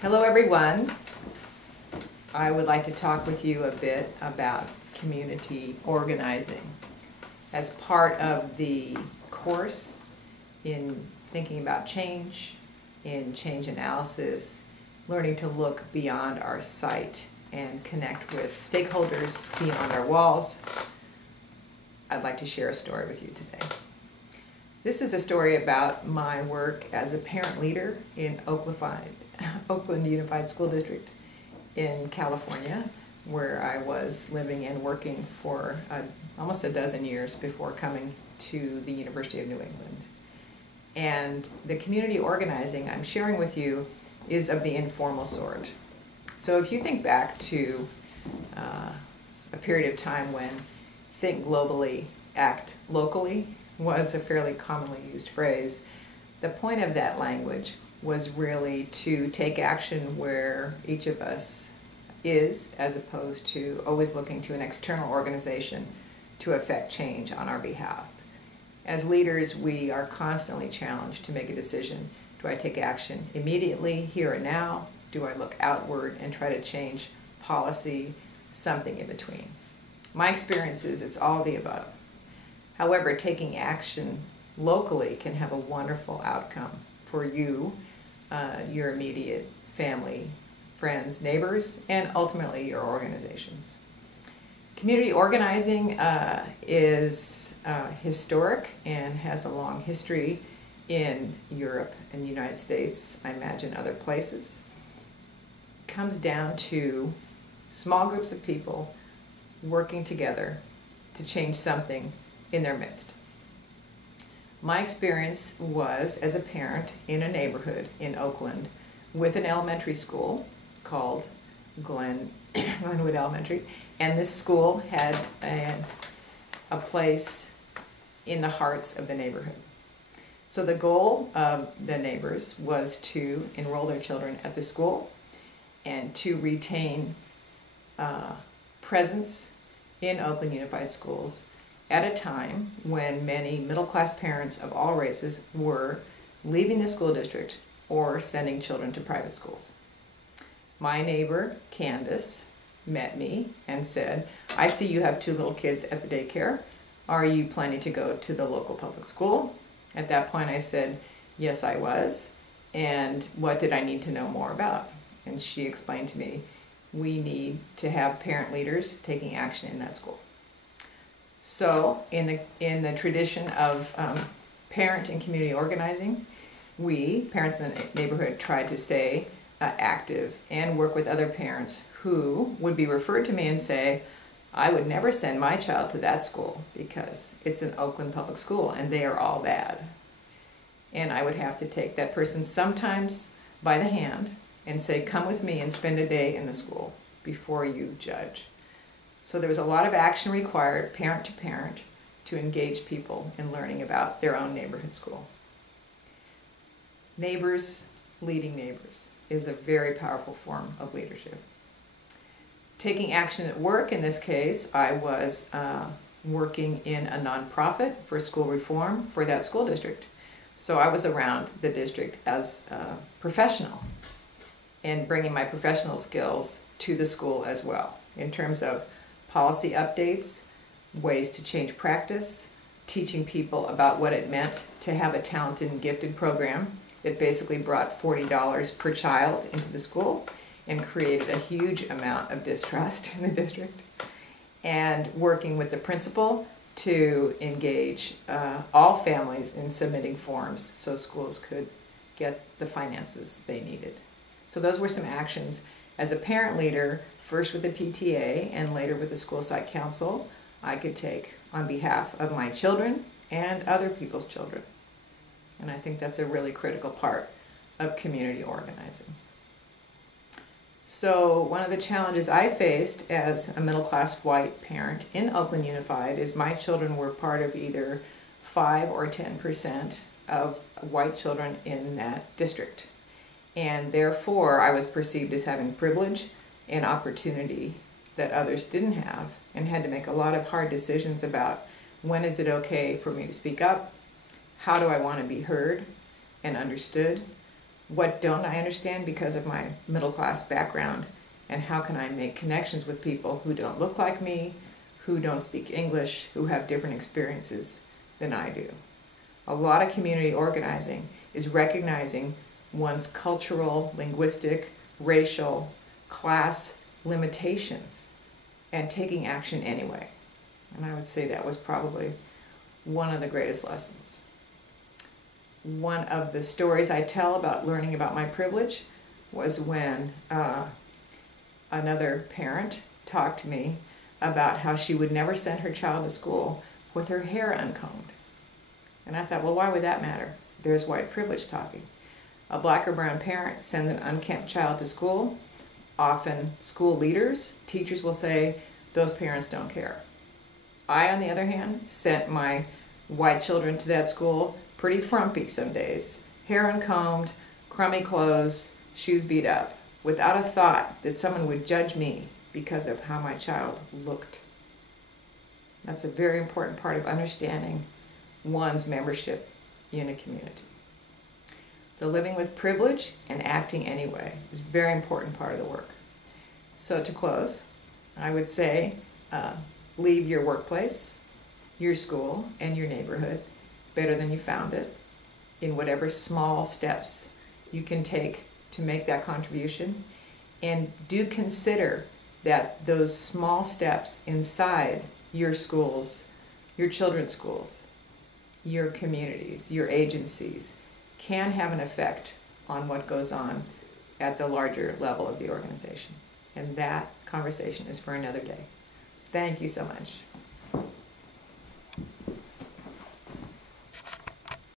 Hello everyone. I would like to talk with you a bit about community organizing as part of the course in thinking about change, in change analysis, learning to look beyond our sight and connect with stakeholders beyond our walls. I'd like to share a story with you today. This is a story about my work as a parent leader in Oakland Unified School District in California, where I was living and working for almost a dozen years before coming to the University of New England. And the community organizing I'm sharing with you is of the informal sort. So if you think back to a period of time when think globally, act locally was a fairly commonly used phrase, the point of that language was really to take action where each of us is, as opposed to always looking to an external organization to affect change on our behalf. As leaders, we are constantly challenged to make a decision. Do I take action immediately, here and now? Do I look outward and try to change policy? Something in between. My experience is it's all of the above. However, taking action locally can have a wonderful outcome for you, your immediate family, friends, neighbors, and ultimately your organizations. Community organizing is historic and has a long history in Europe and the United States, I imagine other places. It comes down to small groups of people working together to change something in their midst. My experience was as a parent in a neighborhood in Oakland with an elementary school called Glenwood Elementary, and this school had a place in the hearts of the neighborhood. So the goal of the neighbors was to enroll their children at the school and to retain presence in Oakland Unified Schools at a time when many middle-class parents of all races were leaving the school district or sending children to private schools. My neighbor, Candace, met me and said, I see you have 2 little kids at the daycare. Are you planning to go to the local public school? At that point I said, yes, I was. And what did I need to know more about? And she explained to me, we need to have parent leaders taking action in that school. So in the tradition of parent and community organizing, we, parents in the neighborhood, tried to stay active and work with other parents who would be referred to me and say, I would never send my child to that school because it's an Oakland public school and they are all bad. And I would have to take that person sometimes by the hand and say, come with me and spend a day in the school before you judge. So there was a lot of action required, parent to parent, to engage people in learning about their own neighborhood school. Neighbors leading neighbors is a very powerful form of leadership. Taking action at work, in this case, I was working in a nonprofit for school reform for that school district. So I was around the district as a professional and bringing my professional skills to the school as well in terms of policy updates, ways to change practice, teaching people about what it meant to have a talented and gifted program that basically brought $40 per child into the school and created a huge amount of distrust in the district, and working with the principal to engage all families in submitting forms so schools could get the finances they needed. So those were some actions as a parent leader, first with the PTA and later with the school site council, I could take on behalf of my children and other people's children. And I think that's a really critical part of community organizing. So one of the challenges I faced as a middle-class white parent in Oakland Unified is my children were part of either 5 or 10% of white children in that district. And therefore I was perceived as having privilege and opportunity that others didn't have, and had to make a lot of hard decisions about when is it okay for me to speak up, how do I want to be heard and understood, What don't I understand because of my middle class background? And how can I make connections with people who don't look like me, who don't speak English, who have different experiences than I do? A lot of community organizing is recognizing one's cultural, linguistic, racial, class limitations and taking action anyway. And I would say that was probably one of the greatest lessons. One of the stories I tell about learning about my privilege was when another parent talked to me about how she would never send her child to school with her hair uncombed. And I thought, well, why would that matter? There's white privilege talking. A black or brown parent sends an unkempt child to school. Often school leaders, teachers will say, those parents don't care. I, on the other hand, sent my white children to that school pretty frumpy some days, hair uncombed, crummy clothes, shoes beat up, without a thought that someone would judge me because of how my child looked. That's a very important part of understanding one's membership in a community. The living with privilege and acting anyway is a very important part of the work. So to close, I would say leave your workplace, your school, and your neighborhood better than you found it in whatever small steps you can take to make that contribution. And do consider that those small steps inside your schools, your children's schools, your communities, your agencies, can have an effect on what goes on at the larger level of the organization. And that conversation is for another day. Thank you so much.